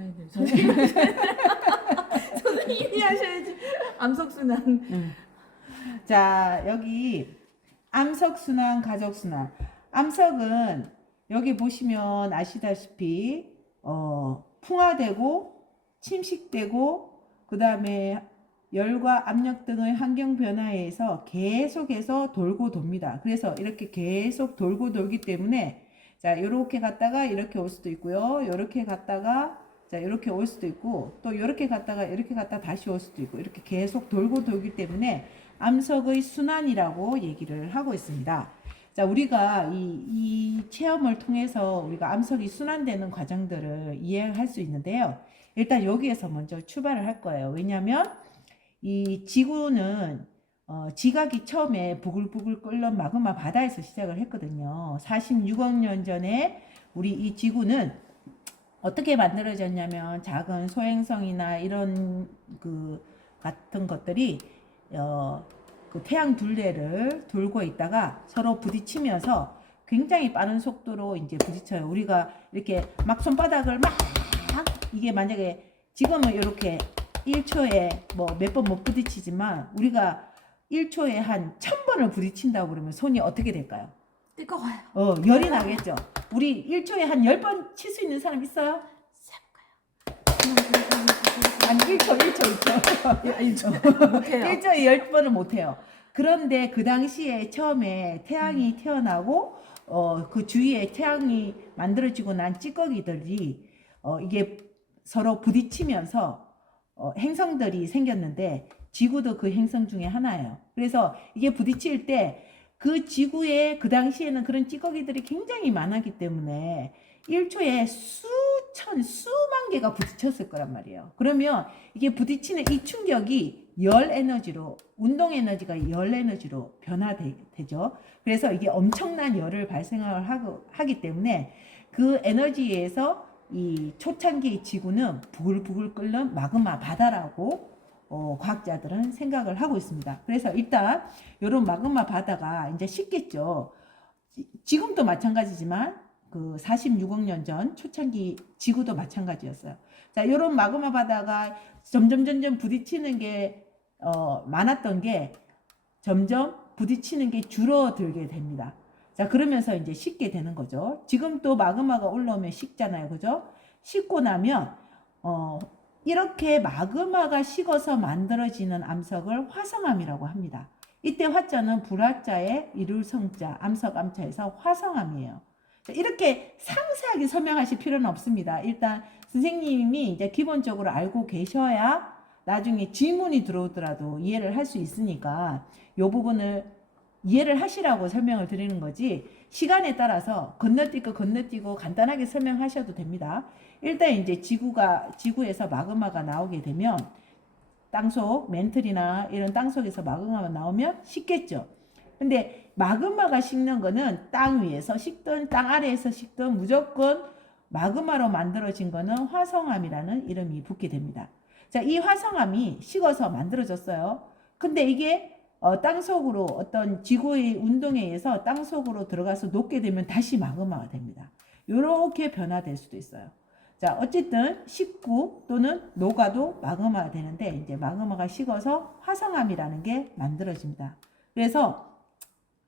아니, 네, 선생님이 하셔야지. 암석순환. 자, 여기 암석순환, 가족순환. 암석은 여기 보시면 아시다시피 풍화되고 침식되고 그 다음에 열과 압력 등의 환경 변화에 의해서 계속해서 돌고 돕니다. 그래서 이렇게 계속 돌고 돌기 때문에 자, 이렇게 갔다가 이렇게 올 수도 있고요. 이렇게 갔다가 자, 이렇게 올 수도 있고 또 이렇게 갔다가 이렇게 갔다 다시 올 수도 있고 이렇게 계속 돌고 돌기 때문에 암석의 순환이라고 얘기를 하고 있습니다. 자, 우리가 이 체험을 통해서 우리가 암석이 순환되는 과정들을 이해할 수 있는데요. 일단 여기에서 먼저 출발을 할 거예요. 왜냐하면 이 지구는 지각이 처음에 부글부글 끓는 마그마 바다에서 시작을 했거든요. 46억 년 전에 우리 이 지구는 어떻게 만들어졌냐면 작은 소행성이나 이런 그 같은 것들이 그 태양 둘레를 돌고 있다가 서로 부딪히면서 굉장히 빠른 속도로 이제 부딪혀요. 우리가 이렇게 막 손바닥을 막 이게 만약에 지금은 이렇게 1초에 뭐 몇 번 못 부딪히지만 우리가 1초에 한 1000번을 부딪힌다고 그러면 손이 어떻게 될까요? 뜨거워요. 열이 나겠죠. 우리 1초에 한 10번 칠 수 있는 사람 있어요? 아니 1초. 못해요. 1초에 10번을 못해요. 그런데 그 당시에 처음에 태양이 태어나고 그 주위에 태양이 만들어지고 난 찌꺼기들이 이게 서로 부딪히면서 행성들이 생겼는데 지구도 그 행성 중에 하나예요. 그래서 이게 부딪힐 때 그 지구에 그 당시에는 그런 찌꺼기들이 굉장히 많았기 때문에 1초에 수만 개가 부딪혔을 거란 말이에요. 그러면 이게 부딪히는 이 충격이 열 에너지로, 운동 에너지가 열 에너지로 변화되죠. 그래서 이게 엄청난 열을 발생을 하기 때문에 그 에너지에서 이 초창기 지구는 부글부글 끓는 마그마 바다라고 과학자들은 생각을 하고 있습니다. 그래서 일단 이런 마그마 바다가 이제 식겠죠. 지금도 마찬가지지만 그 46억 년 전 초창기 지구도 마찬가지였어요. 자, 이런 마그마 바다가 점점 부딪히는 게 많았던 게 점점 부딪히는 게 줄어들게 됩니다. 자, 그러면서 이제 식게 되는 거죠. 지금 또 마그마가 올라오면 식잖아요. 그죠? 식고 나면 이렇게 마그마가 식어서 만들어지는 암석을 화성암이라고 합니다. 이때 화자는 불화자에 이룰 성자, 암석 암자에서 화성암이에요. 이렇게 상세하게 설명하실 필요는 없습니다. 일단 선생님이 이제 기본적으로 알고 계셔야 나중에 질문이 들어오더라도 이해를 할 수 있으니까 이 부분을 이해를 하시라고 설명을 드리는 거지 시간에 따라서 건너뛰고 간단하게 설명하셔도 됩니다. 일단 이제 지구에서 마그마가 나오게 되면 땅속 멘틀이나 이런 땅속에서 마그마가 나오면 식겠죠. 근데 마그마가 식는 거는 땅 위에서 식든 땅 아래에서 식든 무조건 마그마로 만들어진 거는 화성암이라는 이름이 붙게 됩니다. 자, 이 화성암이 식어서 만들어졌어요. 근데 이게 땅속으로 어떤 지구의 운동에 의해서 땅속으로 들어가서 녹게 되면 다시 마그마가 됩니다. 이렇게 변화될 수도 있어요. 자, 어쨌든 식고 또는 녹아도 마그마가 되는데 이제 마그마가 식어서 화성암이라는 게 만들어집니다. 그래서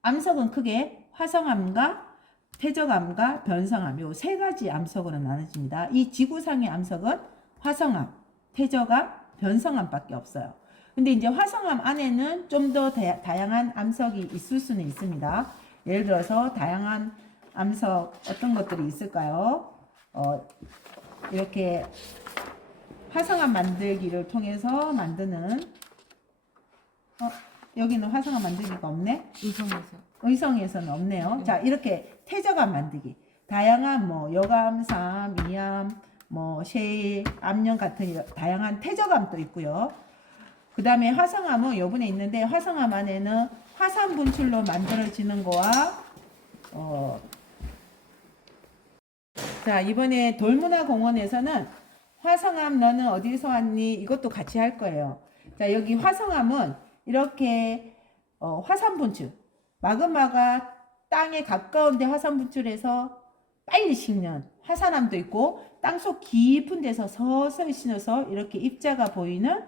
암석은 크게 화성암과 퇴적암과 변성암 이 세 가지 암석으로 나눠집니다. 이 지구상의 암석은 화성암, 퇴적암, 변성암밖에 없어요. 근데 이제 화성암 안에는 좀 더 다양한 암석이 있을 수는 있습니다. 예를 들어서 다양한 암석 어떤 것들이 있을까요? 이렇게 화성암 만들기를 통해서 만드는 여기는 화성암 만들기가 없네? 의성에서는 없네요. 자, 이렇게 퇴적암 만들기. 다양한 뭐 여감삼, 이암, 뭐 셰일, 암연 같은 다양한 퇴적암도 있고요. 그 다음에 화성암은 요번에 있는데 화성암 안에는 화산 분출로 만들어지는 거와 자, 이번에 돌문화공원에서는 화성암 너는 어디서 왔니? 이것도 같이 할 거예요. 자, 여기 화성암은 이렇게 화산 분출 마그마가 땅에 가까운데 화산 분출해서 빨리 식는 화산암도 있고 땅속 깊은 데서 서서히 심어서 이렇게 입자가 보이는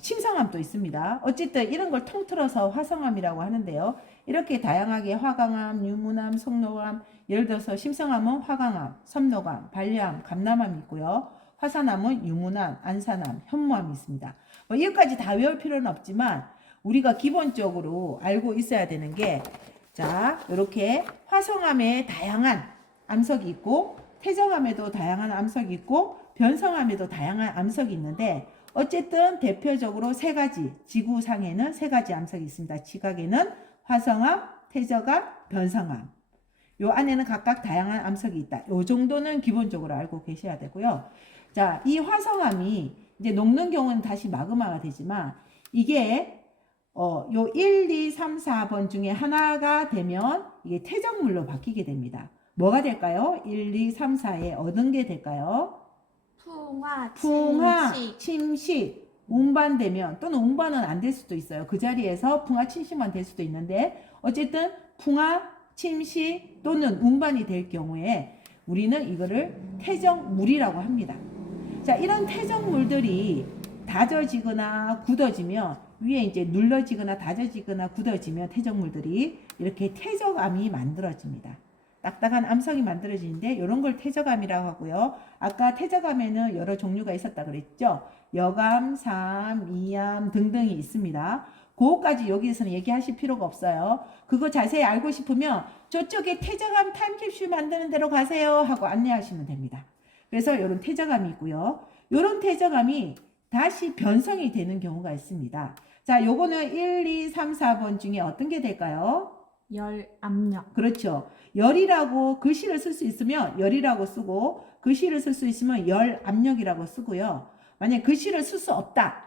심성암도 있습니다. 어쨌든 이런 걸 통틀어서 화성암이라고 하는데요. 이렇게 다양하게 화강암, 유문암, 속노암, 예를 들어서 심성암은 화강암, 섬노암, 반려암, 감남암이 있고요. 화산암은 유문암, 안산암, 현무암이 있습니다. 뭐 여기까지 다 외울 필요는 없지만 우리가 기본적으로 알고 있어야 되는 게, 자, 이렇게 화성암에 다양한 암석이 있고 태정암에도 다양한 암석이 있고 변성암에도 다양한 암석이 있는데, 어쨌든 대표적으로 세 가지, 지구상에는 세 가지 암석이 있습니다. 지각에는 화성암, 태적암, 변성암. 요 안에는 각각 다양한 암석이 있다. 요 정도는 기본적으로 알고 계셔야 되고요. 자, 이 화성암이 이제 녹는 경우는 다시 마그마가 되지만, 이게 요 1, 2, 3, 4번 중에 하나가 되면 이게 퇴적물로 바뀌게 됩니다. 뭐가 될까요? 1, 2, 3, 4에 어떤 게 될까요? 풍화, 침식, 운반되면, 또는 운반은 안 될 수도 있어요. 그 자리에서 풍화, 침식만 될 수도 있는데, 어쨌든 풍화, 침식 또는 운반이 될 경우에 우리는 이거를 퇴적물이라고 합니다. 자, 이런 퇴적물들이 다져지거나 굳어지면, 위에 이제 눌러지거나 다져지거나 굳어지면 퇴적물들이 이렇게 퇴적암이 만들어집니다. 딱딱한 암석이 만들어지는데 이런 걸 퇴적암이라고 하고요. 아까 퇴적암에는 여러 종류가 있었다 그랬죠. 여암, 사암, 이암 등등이 있습니다. 그거까지 여기서는 얘기하실 필요가 없어요. 그거 자세히 알고 싶으면 저쪽에 퇴적암 타임캡슐 만드는 데로 가세요 하고 안내하시면 됩니다. 그래서 이런 퇴적암이 있고요. 이런 퇴적암이 다시 변성이 되는 경우가 있습니다. 자, 요거는 1, 2, 3, 4번 중에 어떤 게 될까요? 열 압력. 그렇죠. 열이라고 글씨를 쓸 수 있으면 열이라고 쓰고, 글씨를 쓸 수 있으면 열 압력이라고 쓰고요. 만약 글씨를 쓸 수 없다,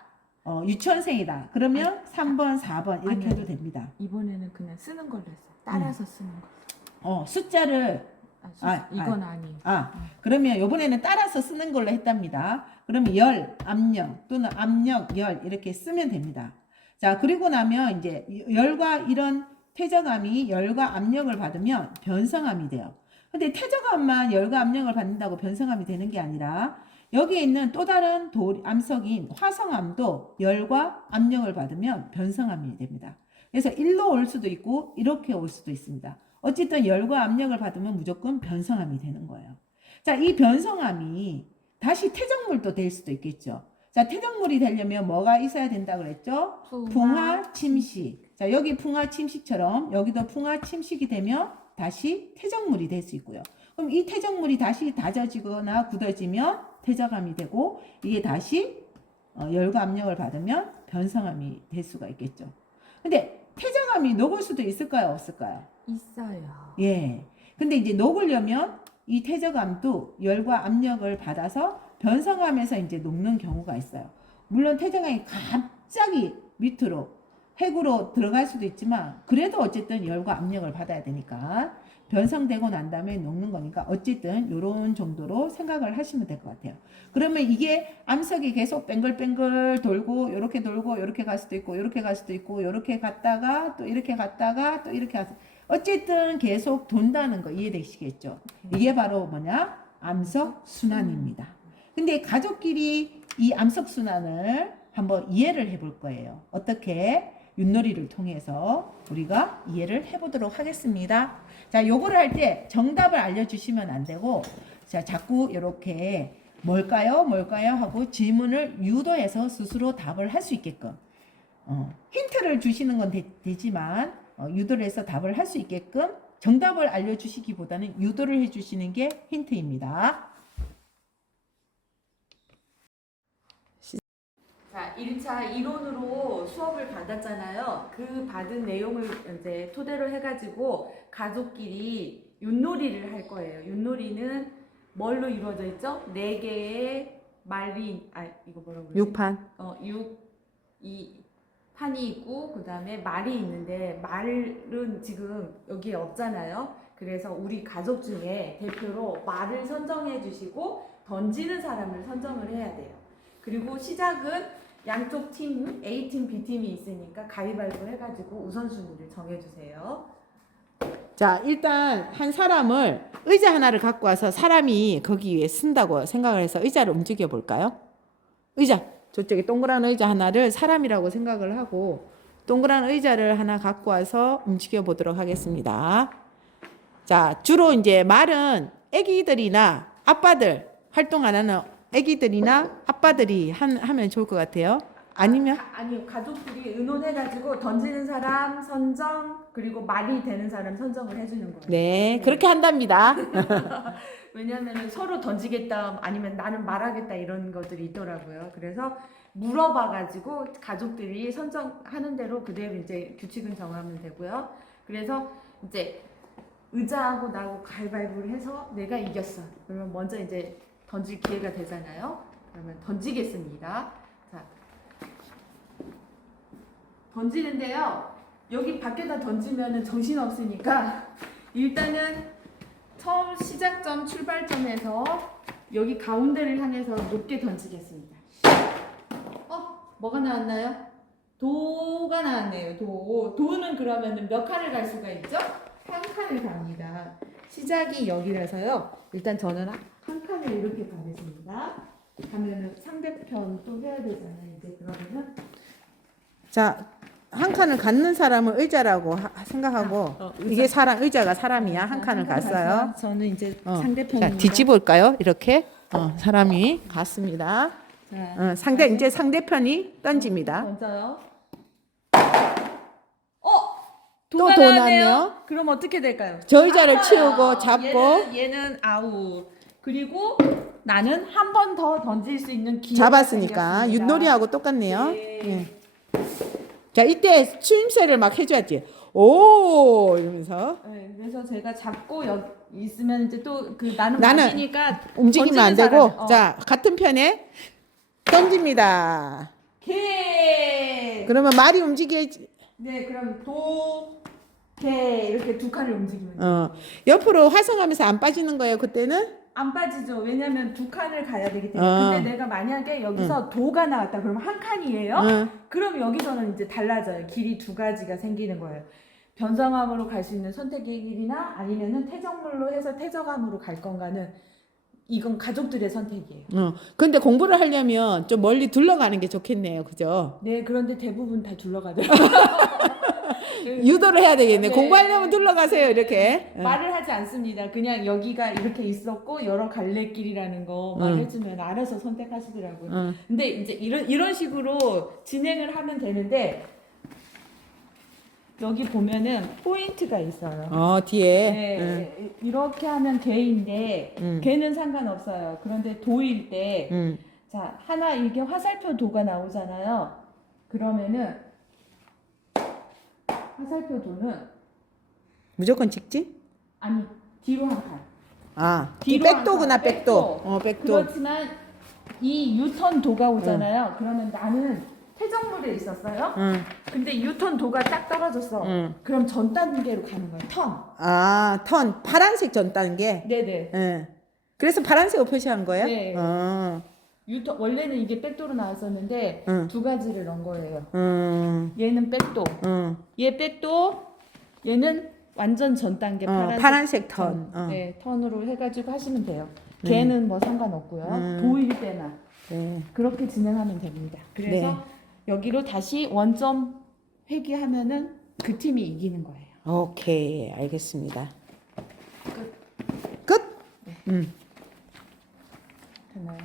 유치원생이다, 그러면 3번, 4번 이렇게 해도 됩니다. 이번에는 그냥 쓰는 걸로 했어. 따라서 쓰는 거. 숫자를 이건 아니에요. 그러면 이번에는 따라서 쓰는 걸로 했답니다. 그러면 열, 압력 또는 압력, 열 이렇게 쓰면 됩니다. 자, 그리고 나면 이제 열과 이런 퇴적암이 열과 압력을 받으면 변성암이 돼요. 근데 퇴적암만 열과 압력을 받는다고 변성암이 되는 게 아니라, 여기에 있는 또 다른 암석인 화성암도 열과 압력을 받으면 변성암이 됩니다. 그래서 일로 올 수도 있고 이렇게 올 수도 있습니다. 어쨌든 열과 압력을 받으면 무조건 변성암이 되는 거예요. 자, 이 변성암이 다시 퇴적물도 될 수도 있겠죠. 자, 퇴적물이 되려면 뭐가 있어야 된다 그랬죠? 풍화, 침식. 자, 여기 풍화, 침식처럼 여기도 풍화, 침식이 되면 다시 퇴적물이 될 수 있고요. 그럼 이 퇴적물이 다시 다져지거나 굳어지면 퇴적암이 되고, 이게 다시 열과 압력을 받으면 변성암이 될 수가 있겠죠. 근데 퇴적암이 녹을 수도 있을까요? 없을까요? 있어요. 예. 근데 이제 녹으려면 이 퇴적암도 열과 압력을 받아서 변성암에서 이제 녹는 경우가 있어요. 물론 퇴적암이 갑자기 밑으로 핵으로 들어갈 수도 있지만, 그래도 어쨌든 열과 압력을 받아야 되니까 변성되고 난 다음에 녹는 거니까 어쨌든 이런 정도로 생각을 하시면 될 것 같아요. 그러면 이게 암석이 계속 뱅글뱅글 돌고 이렇게 돌고 이렇게 갈 수도 있고 이렇게 갈 수도 있고 이렇게 갔다가 또 이렇게 갔다가 또 이렇게 가서, 어쨌든 계속 돈다는 거 이해되시겠죠? 이게 바로 뭐냐? 암석 순환입니다. 근데 가족끼리 이 암석 순환을 한번 이해를 해볼 거예요. 어떻게? 윷놀이를 통해서 우리가 이해를 해보도록 하겠습니다. 자, 요거를 할 때 정답을 알려주시면 안 되고, 자, 자꾸 이렇게 뭘까요? 뭘까요? 하고 질문을 유도해서 스스로 답을 할 수 있게끔, 힌트를 주시는 건 되지만, 유도를 해서 답을 할 수 있게끔 정답을 알려주시기보다는 유도를 해주시는 게 힌트입니다. 자, 1차 이론으로 수업을 받았잖아요. 그 받은 내용을 이제 토대로 해가지고 가족끼리 윷놀이를 할 거예요. 윷놀이는 뭘로 이루어져 있죠? 4개의 말이, 이거 뭐라고 그러지? 6판. 이 판이 있고, 그 다음에 말이 있는데, 말은 지금 여기에 없잖아요. 그래서 우리 가족 중에 대표로 말을 선정해 주시고, 던지는 사람을 선정을 해야 돼요. 그리고 시작은 양쪽 팀, A팀, B팀이 있으니까 가위바위보 해가지고 우선순위를 정해주세요. 자, 일단 한 사람을 의자 하나를 갖고 와서 사람이 거기 위에 쓴다고 생각을 해서 의자를 움직여 볼까요? 의자, 저쪽에 동그란 의자 하나를 사람이라고 생각을 하고 동그란 의자를 하나 갖고 와서 움직여 보도록 하겠습니다. 자, 주로 이제 말은 애기들이나 아빠들, 활동 안 하는 애기들이나 아빠들이 하면 좋을 것 같아요. 아니면? 아니요, 가족들이 의논해가지고 던지는 사람 선정, 그리고 말이 되는 사람 선정을 해주는 거예요. 네, 그렇게 한답니다. 왜냐하면 서로 던지겠다, 아니면 나는 말하겠다 이런 것들이 있더라고요. 그래서 물어봐가지고 가족들이 선정하는 대로 그대로 이제 규칙은 정하면 되고요. 그래서 이제 의자하고 나하고 가위바위보를 해서 내가 이겼어. 그러면 먼저 이제 던질 기회가 되잖아요. 그러면 던지겠습니다. 자, 던지는데요. 여기 밖에다 던지면은 정신 없으니까 일단은 처음 시작점 출발점에서 여기 가운데를 향해서 높게 던지겠습니다. 뭐가 나왔나요? 도가 나왔네요. 도는 그러면은 몇 칸을 갈 수가 있죠? 한 칸을 갑니다. 시작이 여기라서요. 일단 저는 한 칸을 이렇게 가겠습니다. 가면은 상대편 또 해야 되잖아요. 이제 그러면은 자, 한 칸을 갖는 사람은 의자라고 생각하고 이게 의자가 사람이야. 한 칸을 갔어요. 저는 이제 자, 상대편입니다. 뒤집을까요? 이렇게 사람이 갔습니다. 자, 이제 상대편이 던집니다. 던져요. 또 도가 도 나왔네요. 나왔네요. 그럼 어떻게 될까요? 저 의자를 아파요. 치우고 잡고 얘는 아웃. 그리고 나는 한 번 더 던질 수 있는 기회가 잡았으니까 생겼습니다. 윷놀이하고 똑같네요. 네. 예. 자, 이때 추임새를 막 해줘야지. 오 이러면서 네, 그래서 제가 잡고 있으면 이제 또 그 나는 나는 맞으니까 움직이면 안 던지는 되고 사람은, 자, 같은 편에 던집니다. 개. 그러면 말이 움직여야지. 네, 그럼 개 이렇게 두 칸을 움직이면 돼요. 옆으로 화성하면서 안 빠지는 거예요, 그때는? 안 빠지죠. 왜냐면 두 칸을 가야 되기 때문에. 근데 내가 만약에 여기서 도가 나왔다 그러면 한 칸이에요. 그럼 여기서는 이제 달라져요. 길이 두 가지가 생기는 거예요. 변성함으로 갈 수 있는 선택의 길이나 아니면은 태적물로 해서 태적함으로 갈 건가는 이건 가족들의 선택이에요. 근데 공부를 하려면 좀 멀리 둘러가는 게 좋겠네요, 그죠? 네, 그런데 대부분 다 둘러가더라고요. 유도를 해야 되겠네. 네. 공부하려면 둘러가세요, 이렇게. 말을 하지 않습니다. 그냥 여기가 이렇게 있었고 여러 갈래길이라는 거 말해주면 알아서 선택하시더라고요. 근데 이제 이런 식으로 진행을 하면 되는데 여기 보면은 포인트가 있어요. 뒤에. 네, 이렇게 하면 개인데 개는 상관없어요. 그런데 도일 때 자, 하나 이게 화살표 도가 나오잖아요. 그러면은 화살표 도는 무조건 직진? 아니 뒤로 한 칸. 뒤로 백도구나, 백도. 백도. 그렇지만 이 유턴 도가 오잖아요. 그러면 나는 태적물에 있었어요. 근데 유턴 도가 딱 떨어졌어. 그럼 전 단계로 가는 거예요. 턴. 턴. 파란색 전 단계. 네네. 그래서 파란색으로 표시한 거예요? 네. 유턴 원래는 이게 백도로 나왔었는데 두 가지를 넣은 거예요. 얘는 백도. 얘 백도. 얘는 완전 전 단계 파란색 턴. 네, 턴으로 해가지고 하시면 돼요. 걔는 뭐 상관없고요. 도일 때나 그렇게 진행하면 됩니다. 그래서 여기로 다시 원점 회귀하면은 그 팀이 이기는 거예요. 오케이, 알겠습니다. 끝. 됐나요?